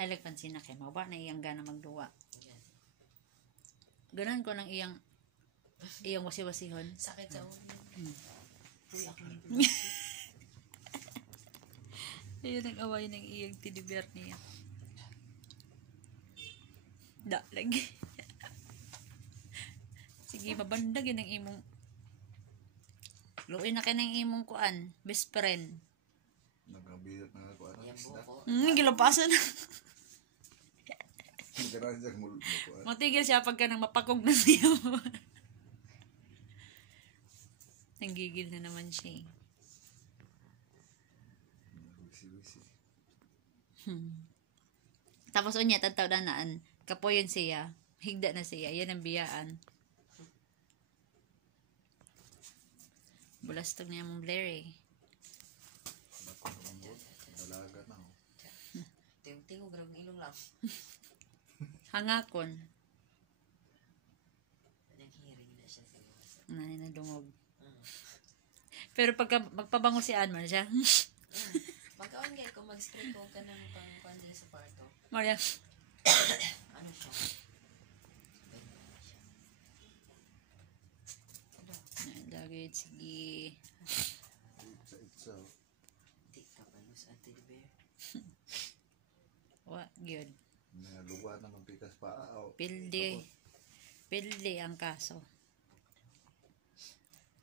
Ay, lagpansin na kay maba na iyang gana magduwa. Ganan ko ng iyang wasi-wasihon. Sakit sa ulo. Uy, ako nito. Ayun ang away ng iyang tiniber niya. Da, lagi. Sige, mabandag yun ang imong. Luin na kayo ng imong kuan. Best friend. Nagkabiyot na ako. Yan buko. Gilapasan na. Nagkaroon siya mo. Matigil siya pagka nang mapakog na siya. Nanggigil na naman siya. Wisi-wisi. Tapos unya, tantaw na naan. Kapoyon siya. Higda na siya. Yan ang biyaan. Bulastog niya mong Blair eh. Ako naman po. Dalaga na ako. Ting-ting, grabing ilong lang. Hangakon. Naghiring na siya sa iwas. Nanay na dungog. Pero pagka magpabango si Anman siya. Pagkaon ngayon, kung mag-spray ko ka ng pang-pandi sa parto, Maria. ano siya? Dagit, sige. Itsa. Di ka palos, Ate Bear. Wa, good. Naluwa na ng pikas paa. Pilde. Pilde ang kaso.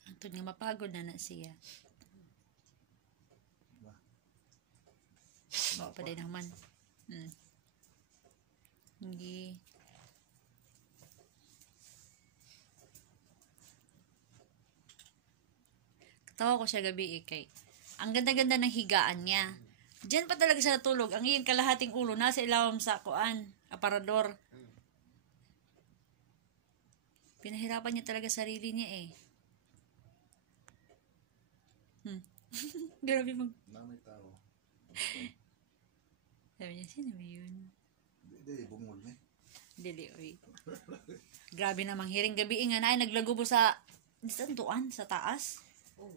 Antod nga mapagod na siya. Bawa pa din naman. Hindi. Tawa ko siya gabi kay. Ang ganda-ganda ng higaan niya. Diyan pa talaga siya natulog. Ang iyong kalahating ulo nasa ilawom sa kuan, aparador. Pinahirapan niya talaga sarili niya eh. Grabe mag... Namay tao. Sabi niya, sino ba yun? Hindi, bungol na eh. Dili, oy. Grabe namang hiring gabi nga na ay naglagubo sa tuan, sa taas. Oh,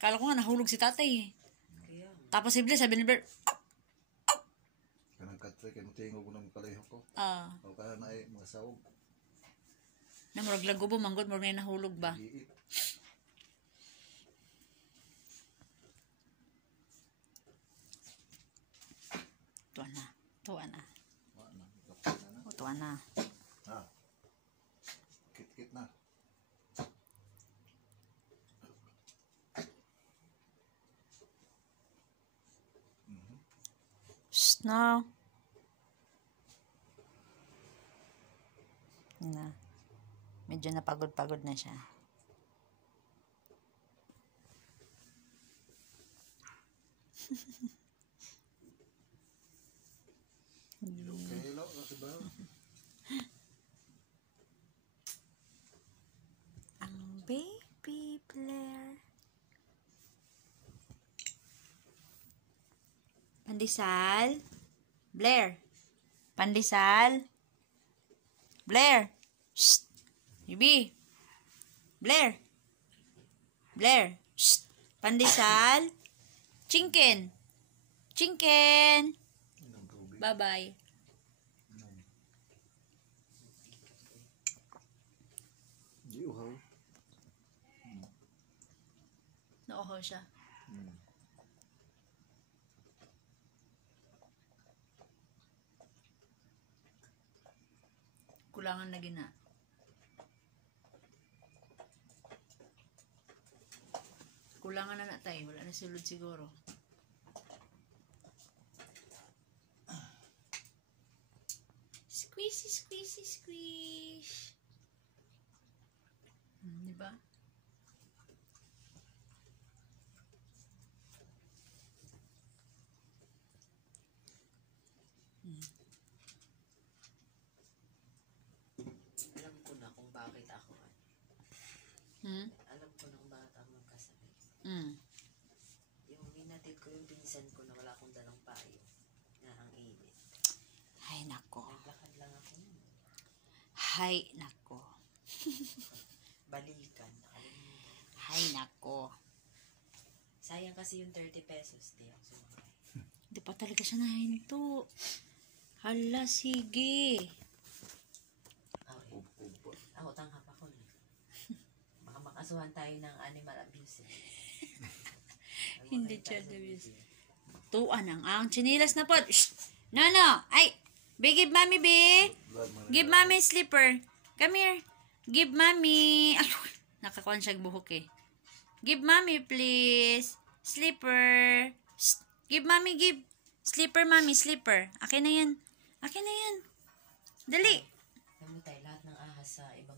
Kala ko nga nahulog si tatay eh. kaya. Tapos si Blair, sabi ni Blair, Kanang katry, kaya matingog ko ng kalayo ko. O kaya na ay mga sawog. na murag lagubo, manggod, murag na nahulog ba? Giit. Tuwa na. Tuwa na. Wala na. Kapit na na. O, tuwa na. Ha. Kit-kit na. Shh, no. Na. Medyo napagod-pagod na siya. Okay, lo. Kasi ba? Ang baby Blair. Pandesal. Blair. Pandesal. Blair. Shh. Bibi. Blair. Blair. Shh. Pandesal. Chinken. Chinken. Inom tubig. Bye-bye. Inom. Di uhaw. Nauhaw siya. Kulangan na gina. Kulangan na tayo. Wala na sulod siguro. Squeezy, squeezy, squish. Diba? Alam ko na kung bakit ako. Alam ko na kung bakit ako magkasakit. Yung minatid ko yung pinsan ko na wala akong dalang payo. Na ang init. Hay nako. Naglakad lang ako nun. Hay nako. Balikan. Nakalimutan. Hay nako. Sayang kasi yung 30 pesos. Di ako sumakay. Hindi pa talaga siya nahinto. Hala, sige. Okay. Ako, tanghap ako. Baka makasuhan tayo ng animal abuse. Hindi child abuse. Tuan ang chinilas na po. Shh! No. Ay! Give mommy, be. Give mommy slipper. Come here. Give mommy. Ay, nakakuan siya buhok eh. Give mommy, please. Slipper. Shh. Give mommy, give. Slipper, mommy, slipper. Akin na yan. Dali. Alam mo tayo, lahat ng ahas sa ibang